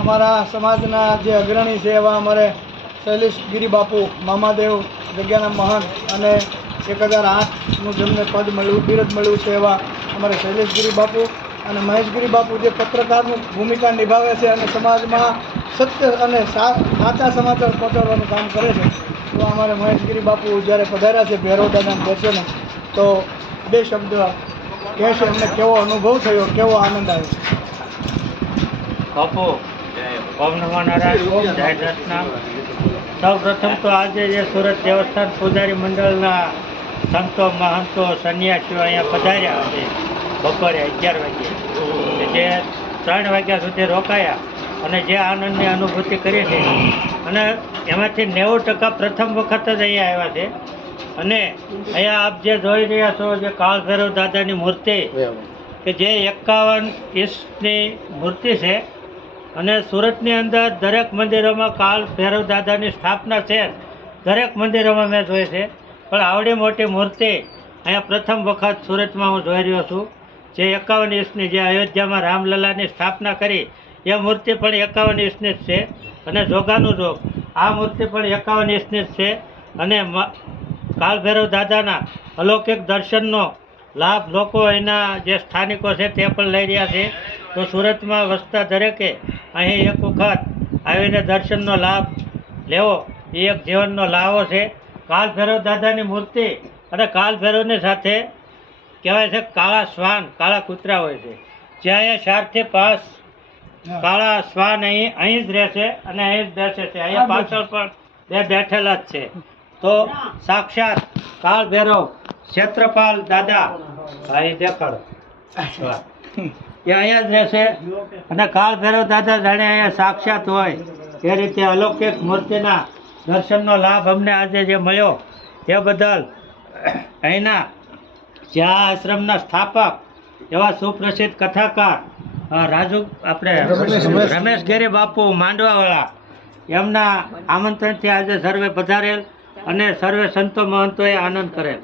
અમારા સમાજના જે અગ્રણી છે એવા અમારે શૈલેષ ગિરી બાપુ મામાદેવ જગ્યાના મહંત અને 1008નું જેમને પદ મળ્યું બિરુદ મળ્યું છે એવા અમારે શૈલેષ ગિરી બાપુ અને મહેશ ગિરી બાપુ જે પત્રકારની ભૂમિકા નિભાવે છે અને સમાજમાં સત્ય અને સાચા સમાચાર પહોંચાડવાનું કામ કરે છે. તો અમારે મહેશ ગિરી બાપુ જ્યારે પધાર્યા છે ભૈરવ દાદાના દર્શને તો બે શબ્દ કહેશે અમને કેવો અનુભવ થયો, કેવો આનંદ આવ્યો. બાપુ ઓમ નમો નારાયણ, જય દર્શના. સૌ પ્રથમ તો આજે જે સુરત દેવસ્થાન પૂજારી મંડળના સંતો મહંતો સંન્યાસીઓ અહીંયા પધાર્યા છે બપોરે 11 વાગ્યે, જે 3 વાગ્યા સુધી રોકાયા અને જે આનંદની અનુભૂતિ કરી છે અને એમાંથી 90% પ્રથમ વખત જ અહીંયા આવ્યા છે. અને અહીંયા આપ જે જોઈ રહ્યા છો જે કાળ ભૈરવ દાદાની મૂર્તિ કે જે 51 ઇંચની મૂર્તિ છે અને સુરતની અંદર દરેક મંદિરોમાં કાળ ભૈરવ દાદાની સ્થાપના છે, દરેક મંદિરોમાં મેં જોઈ છે, પણ આવડી મોટી મૂર્તિ અહીંયા પ્રથમ વખત સુરતમાં હું જોઈ રહ્યો છું. જે 51 ઇંચની જે અયોધ્યામાં રામલલ્લાની સ્થાપના કરી એ મૂર્તિ પણ 51 ઇંચની જ છે અને જોગાનું જોગ આ મૂર્તિ પણ 51 ઇંચની જ છે. અને કાળ ભૈરવ દાદાના અલૌકિક દર્શનનો લાભ લોકો એના જે સ્થાનિકો છે તે પણ લઈ રહ્યા છે. તો સુરતમાં વસતા દરેકે અહીં એક વખત આવીને દર્શનનો લાભ લેવો એ એક જીવનનો લાવો છે. કાળ ભૈરવ દાદાની મૂર્તિ અને કાળ ભૈરવની સાથે કહેવાય છે કાળા શ્વાન, કાળા કૂતરા હોય છે. જે અહીંયા 4 થી 5 કાળા શ્વાન અહીં જ રહેશે અને અહીં જ બેસે છે. અહીંયા પાછળ પણ બે બેઠેલા જ છે. તો સાક્ષાત કાળ ભૈરવ ક્ષેત્રપાલ દાદા અહીં દેખાડો એ અહીંયા જ રહેશે અને કાળ ભૈરવ દાદા જાણે અહીંયા સાક્ષાત હોય એ રીતે અલૌકિક મૂર્તિના દર્શનનો લાભ અમને આજે જે મળ્યો એ બદલ અહીંના જે આ આશ્રમના સ્થાપક એવા સુપ્રસિદ્ધ કથાકાર રાજુ રમેશ ગિરી બાપુ માંડવાવાળા એમના આમંત્રણથી આજે સર્વે પધારેલ અને સર્વે સંતો મહંતોએ આનંદ કરેલ.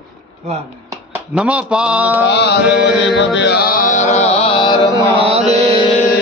નમઃ પાર્વતી પતે હર હર મહાદેવ.